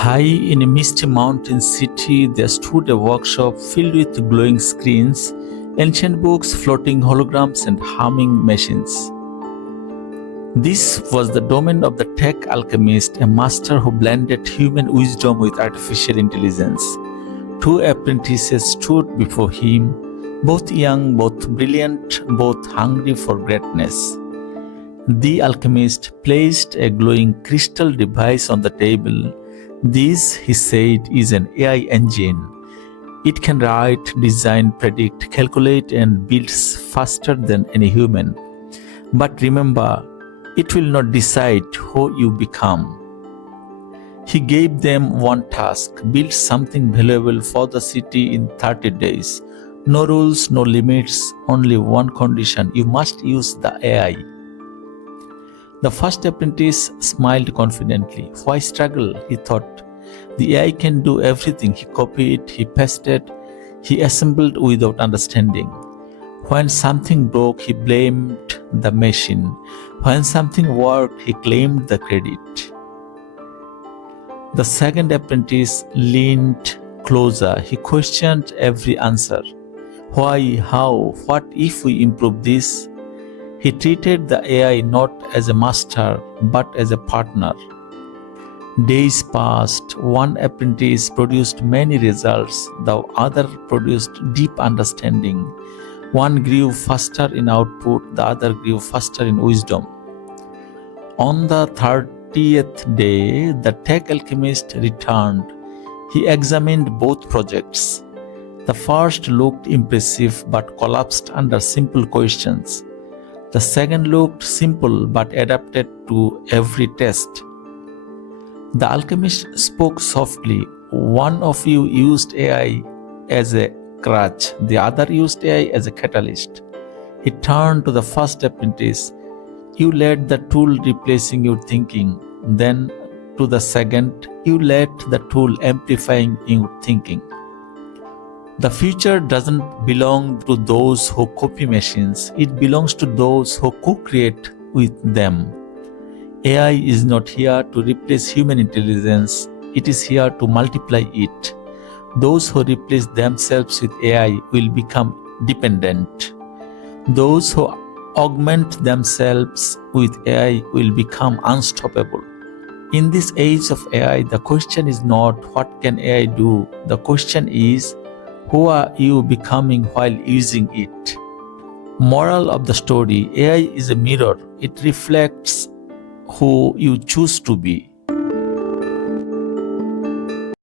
High in a misty mountain city, there stood a workshop filled with glowing screens, ancient books, floating holograms, and humming machines. This was the domain of the Tech Alchemist, a master who blended human wisdom with artificial intelligence. Two apprentices stood before him, both young, both brilliant, both hungry for greatness. The alchemist placed a glowing crystal device on the table. This, he said, is an AI engine. It can write, design, predict, calculate, and builds faster than any human. But remember, it will not decide who you become. He gave them one task: build something valuable for the city in 30 days. No rules, no limits, only one condition: you must use the AI. The first apprentice smiled confidently. Why struggle? He thought. The AI can do everything. He copied, he pasted, he assembled without understanding. When something broke, he blamed the machine. When something worked, he claimed the credit. The second apprentice leaned closer. He questioned every answer. Why, how, what if we improve this? He treated the AI not as a master, but as a partner. Days passed. One apprentice produced many results. The other produced deep understanding. One grew faster in output. The other grew faster in wisdom. On the 30th day, the Tech Alchemist returned. He examined both projects. The first looked impressive but collapsed under simple questions. The second looked simple but adapted to every test. The alchemist spoke softly. One of you used AI as a crutch, the other used AI as a catalyst. He turned to the first apprentice. You let the tool replacing your thinking. Then to the second, you let the tool amplifying your thinking. The future doesn't belong to those who copy machines. It belongs to those who co-create with them. AI is not here to replace human intelligence. It is here to multiply it. Those who replace themselves with AI will become dependent. Those who augment themselves with AI will become unstoppable. In this age of AI, the question is not what can AI do? The question is, who are you becoming while using it? Moral of the story: AI is a mirror. It reflects who you choose to be.